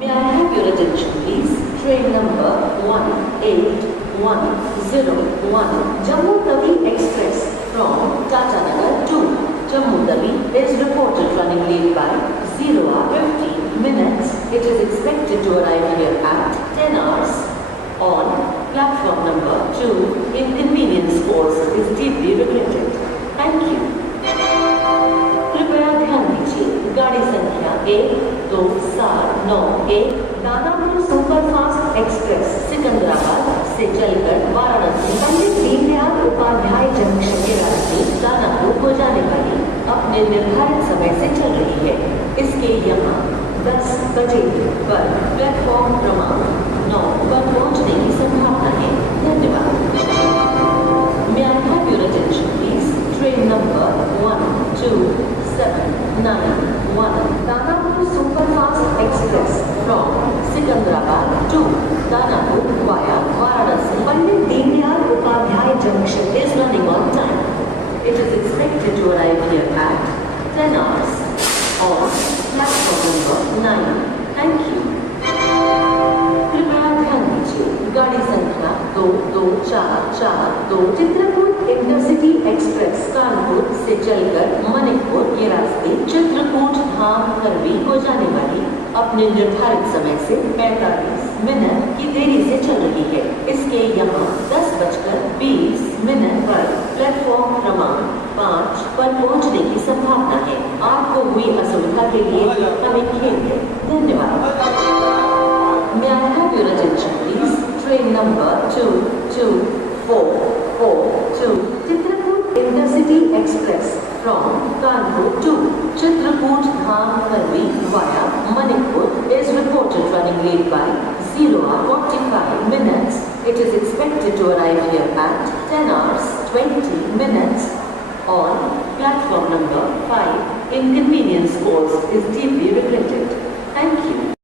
May I have your attention, please? Train number 18101 Jammu Tawi Express from Tatanagar to Jammu Tawi is reported running late by 0 hour 15 minutes. It is expected to arrive here at 10 hours. On platform number 2, inconvenience caused is deeply regretted. Thank you. कृपया ध्यान दीजिए, गाड़ी संख्या 12791 Danapur superfast express Secunderabad से चलकर Varanasi Pandit Deendayal Upadhyay junction के रास्ते दानापुर को जाने वाली अपने निर्धारित समय से चल रही है। इसके यहाँ 10 बजे पर प्लेटफॉर्म क्रमांक 9 पर पहुँचने की संभावना है। धन्यवाद। May I have your attention, please? Train number 12791 Danapur Superfast Express from Sikandrabad to Danapur via Varanasi Pandit Deenayal Upadhyay Junction is running on time. It is expected to arrive here at 10 hours on platform number 9. Thank you. कृपया ध्यान दीजिए, गाड़ी संख्या 22442 Chitrakoot intercity express Kanpur से चलकर मनिकपुर के रास्ते चित्रकूट धाम करवी को जाने वाली अपने निर्धारित समय से 45 मिनट की देरी से चल रही है। इसके यहाँ 10:20 पर प्लेटफॉर्म क्रमांक 5 पर पहुँचने की संभावना है। आपको हुई असुविधा के लिए हमें खेद है। धन्यवाद। May I have your attention, please? Train number 22442 Chitrakoot Intercity Express from Kanpur to Chitrakoot Dham Karvi via Manipur is reported running late by 0 hour 45 minutes. It is expected to arrive here at 10 hours 20 minutes on platform number 5. Inconvenience caused is deeply regretted.